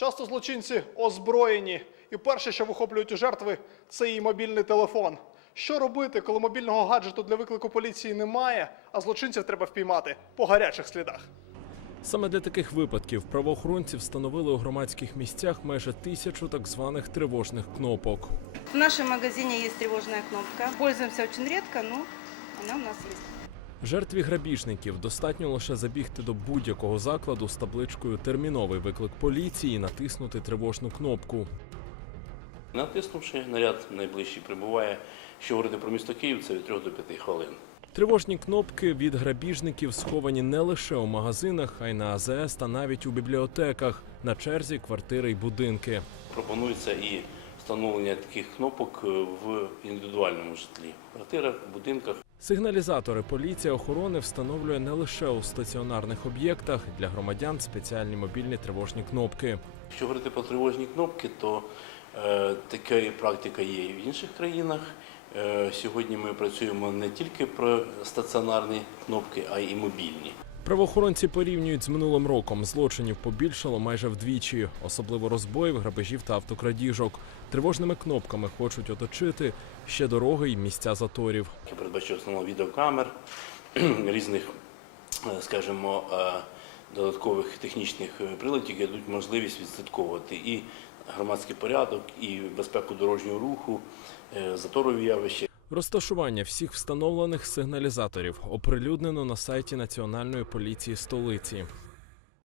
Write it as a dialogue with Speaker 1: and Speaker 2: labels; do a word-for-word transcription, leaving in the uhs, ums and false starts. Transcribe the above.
Speaker 1: Часто злочинці озброєні, і перше, що вихоплюють у жертви, це її мобільний телефон. Що робити, коли мобільного гаджету для виклику поліції немає, а злочинців треба впіймати по гарячих слідах?
Speaker 2: Саме для таких випадків правоохоронці встановили у громадських місцях майже тисячу так званих тривожних кнопок.
Speaker 3: В нашем магазине есть тревожная кнопка. Пользуемся очень редко, но она у нас есть.
Speaker 2: Жертві грабіжників достатньо лише забігти до будь-якого закладу з табличкою «Терміновий виклик поліції» і натиснути тривожну кнопку.
Speaker 4: Натиснувши, наряд найближчий прибуває. Що говорити про місто Київ, це від трьох до п'яти хвилин.
Speaker 2: Тривожні кнопки від грабіжників сховані не лише у магазинах, а й на А З С та навіть у бібліотеках, на черзі квартири й будинки.
Speaker 4: Пропонується і встановлення таких кнопок в індивідуальному житлі, в квартирах, в будинках.
Speaker 2: Сигналізатори поліція охорони встановлює не лише у стаціонарних об'єктах, для громадян спеціальні мобільні тривожні кнопки.
Speaker 4: Якщо говорити про тривожні кнопки, то е, така практика є і в інших країнах. Е, сьогодні ми працюємо не тільки про стаціонарні кнопки, а й мобільні.
Speaker 2: Правоохоронці порівнюють з минулим роком. Злочинів побільшало майже вдвічі, особливо розбоїв, грабежів та автокрадіжок. Тривожними кнопками хочуть оточити ще дороги й місця заторів.
Speaker 4: Передбачає основно відеокамер, різних, скажімо, додаткових технічних приладів, які дають можливість відслідковувати і громадський порядок, і безпеку дорожнього руху, заторові явища.
Speaker 2: Розташування всіх встановлених сигналізаторів оприлюднено на сайті Національної поліції столиці.